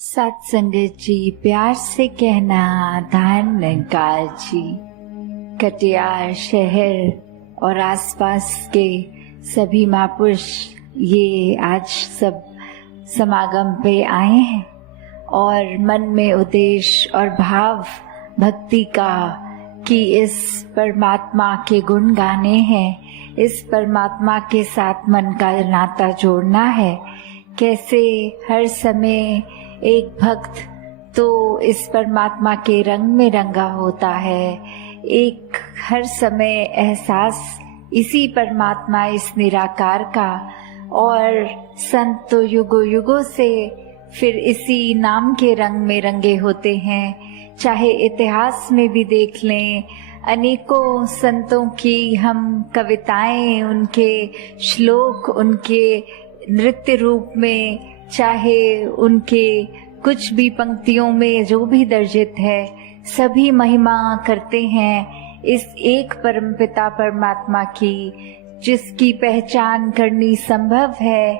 सत्संगत जी, प्यार से कहना धान निकाल जी। कटियार शहर और आसपास के सभी महापुरुष ये आज सब समागम पे आए हैं और मन में उद्देश्य और भाव भक्ति का कि इस परमात्मा के गुण गाने हैं, इस परमात्मा के साथ मन का नाता जोड़ना है। कैसे हर समय एक भक्त तो इस परमात्मा के रंग में रंगा होता है, एक हर समय एहसास इसी परमात्मा इस निराकार का, और संत तो युगों युगों से फिर इसी नाम के रंग में रंगे होते हैं। चाहे इतिहास में भी देख लें, अनेकों संतों की हम कविताएं, उनके श्लोक, उनके नृत्य रूप में, चाहे उनके कुछ भी पंक्तियों में जो भी दर्जित है, सभी महिमा करते हैं इस एक परमपिता परमात्मा की, जिसकी पहचान करनी संभव है।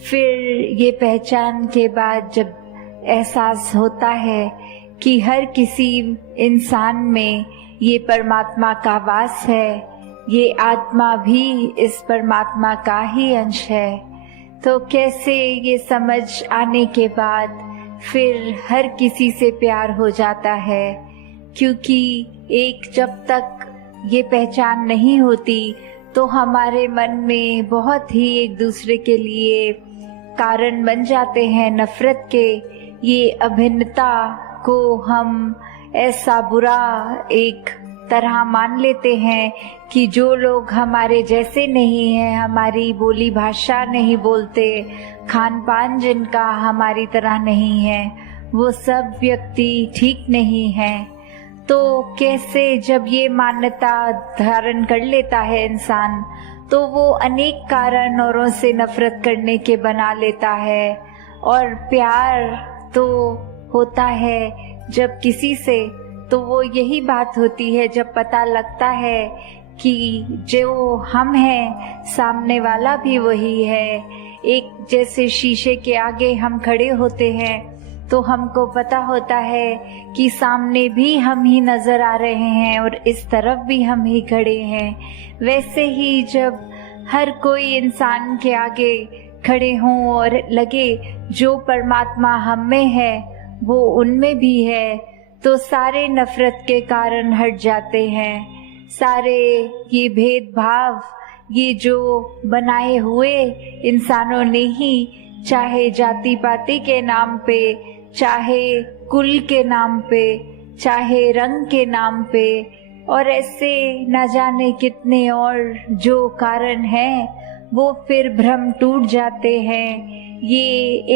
फिर ये पहचान के बाद जब एहसास होता है कि हर किसी इंसान में ये परमात्मा का वास है, ये आत्मा भी इस परमात्मा का ही अंश है, तो कैसे ये समझ आने के बाद फिर हर किसी से प्यार हो जाता है। क्योंकि एक जब तक ये पहचान नहीं होती तो हमारे मन में बहुत ही एक दूसरे के लिए कारण बन जाते हैं नफरत के। ये अभिन्नता को हम ऐसा बुरा एक तरह मान लेते हैं कि जो लोग हमारे जैसे नहीं हैं, हमारी बोली भाषा नहीं बोलते, खान पान जिनका हमारी तरह नहीं है, वो सब व्यक्ति ठीक नहीं है। तो कैसे जब ये मान्यता धारण कर लेता है इंसान, तो वो अनेक कारण औरों से नफरत करने के बना लेता है। और प्यार तो होता है जब किसी से, तो वो यही बात होती है जब पता लगता है कि जो हम हैं सामने वाला भी वही है। एक जैसे शीशे के आगे हम खड़े होते हैं तो हमको पता होता है कि सामने भी हम ही नजर आ रहे हैं और इस तरफ भी हम ही खड़े हैं। वैसे ही जब हर कोई इंसान के आगे खड़े हों और लगे जो परमात्मा हम में है वो उनमें भी है, तो सारे नफरत के कारण हट जाते हैं। सारे ये भेदभाव, ये जो बनाए हुए इंसानों ने ही, चाहे जाति पाति के नाम पे, चाहे कुल के नाम पे, चाहे रंग के नाम पे, और ऐसे न जाने कितने और जो कारण हैं, वो फिर भ्रम टूट जाते हैं। ये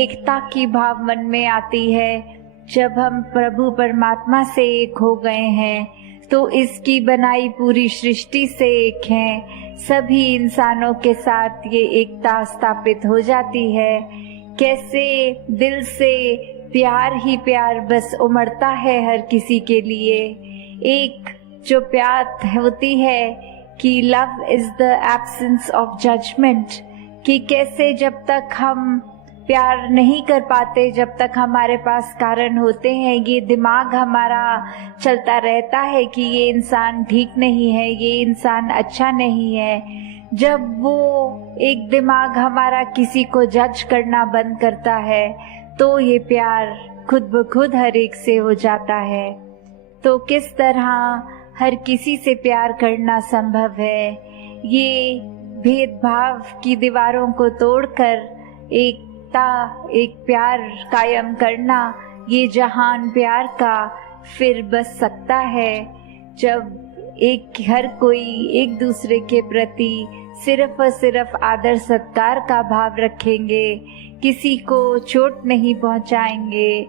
एकता की भाव मन में आती है जब हम प्रभु परमात्मा से एक हो गए हैं, तो इसकी बनाई पूरी सृष्टि से एक हैं। सभी इंसानों के साथ ये एकता स्थापित हो जाती है। कैसे दिल से प्यार ही प्यार बस उमड़ता है हर किसी के लिए। एक जो प्यार होती है कि love is the absence of judgement, कि कैसे जब तक हम प्यार नहीं कर पाते, जब तक हमारे पास कारण होते हैं, ये दिमाग हमारा चलता रहता है कि ये इंसान ठीक नहीं है, ये इंसान अच्छा नहीं है। जब वो एक दिमाग हमारा किसी को जज करना बंद करता है तो ये प्यार खुद ब खुद हर एक से हो जाता है। तो किस तरह हर किसी से प्यार करना संभव है? ये भेदभाव की दीवारों को तोड़कर एक प्यार कायम करना, ये जहान प्यार का फिर बस सकता है जब हर कोई एक दूसरे के प्रति सिर्फ और सिर्फ आदर सत्कार का भाव रखेंगे, किसी को चोट नहीं पहुंचाएंगे।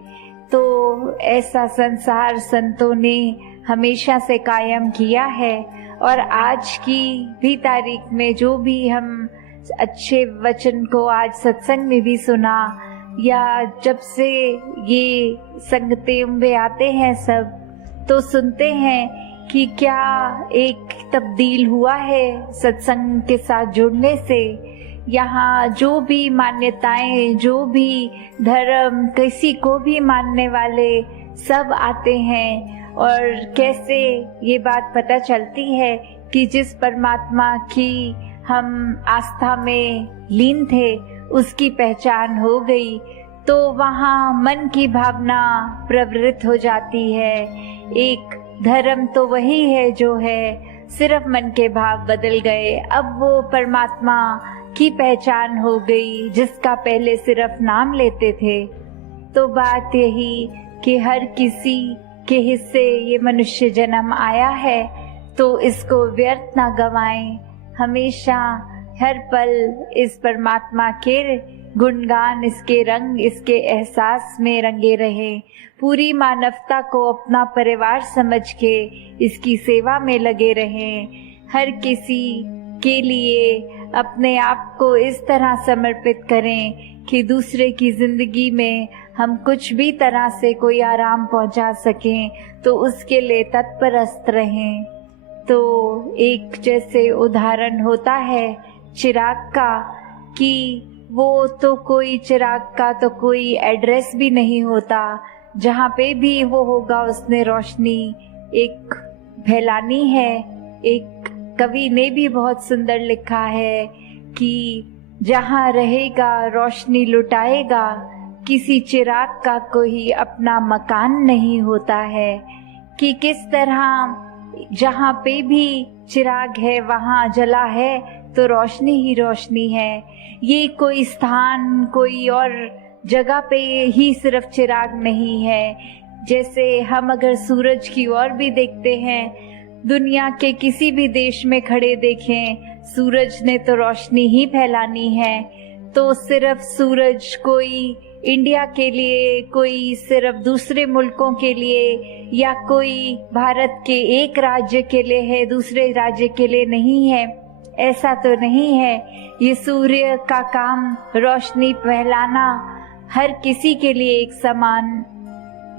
तो ऐसा संसार संतों ने हमेशा से कायम किया है। और आज की भी तारीख में जो भी हम अच्छे वचन को आज सत्संग में भी सुना, या जब से ये संगतें में आते हैं सब, तो सुनते हैं कि क्या एक तब्दील हुआ है सत्संग के साथ जुड़ने से, यहाँ जो भी मान्यताएं, जो भी धर्म, किसी को भी मानने वाले सब आते हैं। और कैसे ये बात पता चलती है कि जिस परमात्मा की हम आस्था में लीन थे उसकी पहचान हो गई, तो वहाँ मन की भावना प्रवृत्त हो जाती है। एक धर्म तो वही है जो है, सिर्फ मन के भाव बदल गए, अब वो परमात्मा की पहचान हो गई जिसका पहले सिर्फ नाम लेते थे। तो बात यही कि हर किसी के हिस्से ये मनुष्य जन्म आया है, तो इसको व्यर्थ ना गवाएं। हमेशा हर पल इस परमात्मा के गुणगान, इसके रंग, इसके एहसास में रंगे रहें। पूरी मानवता को अपना परिवार समझ के इसकी सेवा में लगे रहें। हर किसी के लिए अपने आप को इस तरह समर्पित करें कि दूसरे की जिंदगी में हम कुछ भी तरह से कोई आराम पहुंचा सकें, तो उसके लिए तत्परस्त रहें। तो एक जैसे उदाहरण होता है चिराग का, कि वो तो कोई चिराग का तो कोई एड्रेस भी नहीं होता, जहाँ पे भी वो होगा उसने रोशनी एक फैलानी है। एक कवि ने भी बहुत सुंदर लिखा है कि जहाँ रहेगा रोशनी लुटाएगा, किसी चिराग का कोई अपना मकान नहीं होता है। कि किस तरह जहाँ पे भी चिराग है वहाँ जला है तो रोशनी ही रोशनी है। ये कोई स्थान, कोई और जगह पे ही सिर्फ चिराग नहीं है। जैसे हम अगर सूरज की ओर भी देखते हैं, दुनिया के किसी भी देश में खड़े देखें, सूरज ने तो रोशनी ही फैलानी है। तो सिर्फ सूरज कोई इंडिया के लिए, कोई सिर्फ दूसरे मुल्कों के लिए, या कोई भारत के एक राज्य के लिए है, दूसरे राज्य के लिए नहीं है, ऐसा तो नहीं है। ये सूर्य का काम रोशनी फैलाना हर किसी के लिए एक समान।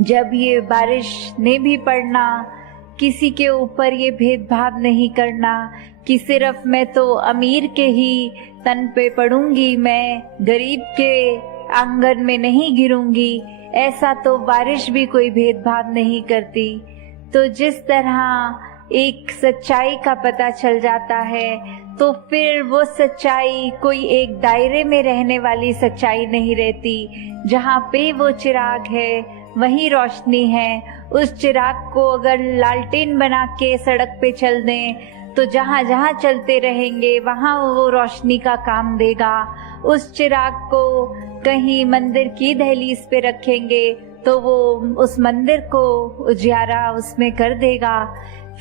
जब ये बारिश ने भी पड़ना, किसी के ऊपर ये भेदभाव नहीं करना कि सिर्फ मैं तो अमीर के ही तन पे पड़ूंगी, मैं गरीब के आंगन में नहीं गिरूंगी। ऐसा तो बारिश भी कोई भेदभाव नहीं करती। तो जिस तरह एक सच्चाई का पता चल जाता है, तो फिर वो सच्चाई कोई एक दायरे में रहने वाली सच्चाई नहीं रहती। जहाँ पे वो चिराग है वही रोशनी है। उस चिराग को अगर लालटेन बना के सड़क पे चल दें, तो जहाँ जहाँ चलते रहेंगे वहाँ वो रोशनी का काम देगा। उस चिराग को कहीं मंदिर की दहलीज पे रखेंगे तो वो उस मंदिर को उजियारा उसमें कर देगा।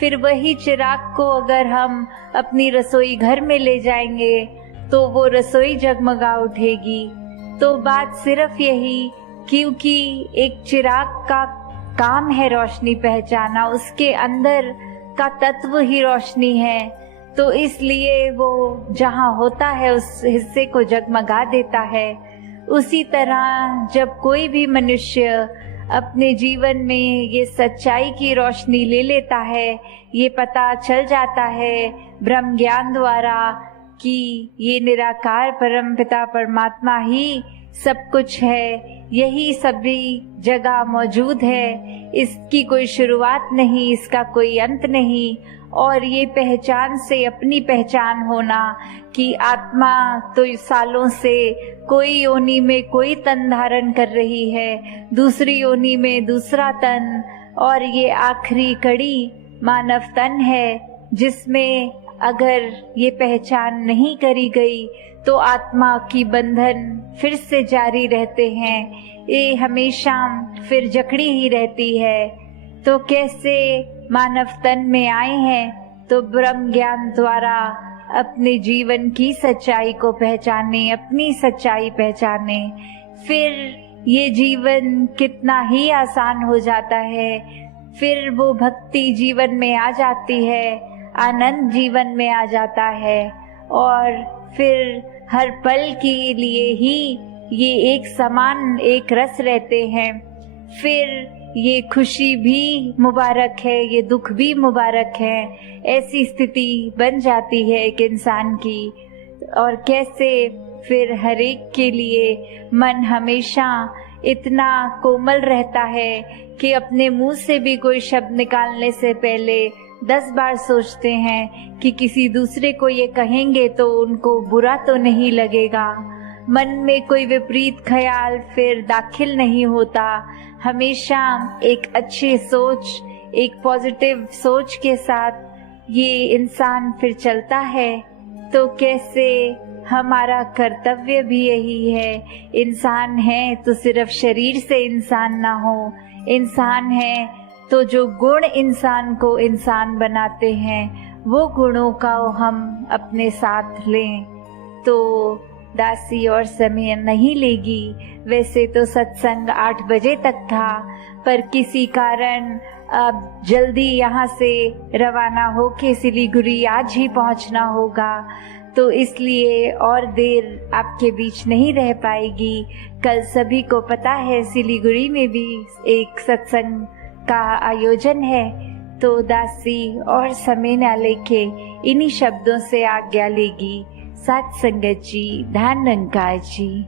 फिर वही चिराग को अगर हम अपनी रसोई घर में ले जाएंगे तो वो रसोई जगमगा उठेगी। तो बात सिर्फ यही, क्योंकि एक चिराग का काम है रोशनी पहचाना, उसके अंदर का तत्व ही रोशनी है, तो इसलिए वो जहाँ होता है उस हिस्से को जगमगा देता है। उसी तरह जब कोई भी मनुष्य अपने जीवन में ये सच्चाई की रोशनी ले लेता है, ये पता चल जाता है ब्रह्म ज्ञान द्वारा कि ये निराकार परम पिता परमात्मा ही सब कुछ है, यही सभी जगह मौजूद है, इसकी कोई शुरुआत नहीं, इसका कोई अंत नहीं। और ये पहचान से अपनी पहचान होना कि आत्मा तो सालों से कोई योनि में कोई तन धारण कर रही है, दूसरी योनि में दूसरा तन, और ये आखिरी कड़ी मानव तन है, जिसमें अगर ये पहचान नहीं करी गई तो आत्मा की बंधन फिर से जारी रहते हैं, ये हमेशा फिर जकड़ी ही रहती है। तो कैसे मानव तन में आए हैं, तो ब्रह्म ज्ञान द्वारा अपने जीवन की सच्चाई को पहचाने, अपनी सच्चाई पहचाने, फिर ये जीवन कितना ही आसान हो जाता है। फिर वो भक्ति जीवन में आ जाती है, आनंद जीवन में आ जाता है, और फिर हर पल के लिए ही ये एक समान एक रस रहते हैं। फिर ये खुशी भी मुबारक है, ये दुख भी मुबारक है, ऐसी स्थिति बन जाती है एक इंसान की। और कैसे फिर हर एक के लिए मन हमेशा इतना कोमल रहता है कि अपने मुंह से भी कोई शब्द निकालने से पहले 10 बार सोचते हैं कि किसी दूसरे को ये कहेंगे तो उनको बुरा तो नहीं लगेगा। मन में कोई विपरीत ख्याल फिर दाखिल नहीं होता। हमेशा एक अच्छी सोच, एक पॉजिटिव सोच के साथ ये इंसान फिर चलता है। तो कैसे हमारा कर्तव्य भी यही है, इंसान है तो सिर्फ शरीर से इंसान ना हो, इंसान है तो जो गुण इंसान को इंसान बनाते हैं वो गुणों का हम अपने साथ लें। तो दासी और समय नहीं लेगी। वैसे तो सत्संग 8 बजे तक था, पर किसी कारण अब जल्दी यहाँ से रवाना होके सिलीगुड़ी आज ही पहुँचना होगा, तो इसलिए और देर आपके बीच नहीं रह पाएगी। कल सभी को पता है सिलीगुड़ी में भी एक सत्संग का आयोजन है। तो दासी और समय न लेके इन्हीं शब्दों से आज्ञा लेगी। सत्संगत जी, धन निरंकार जी।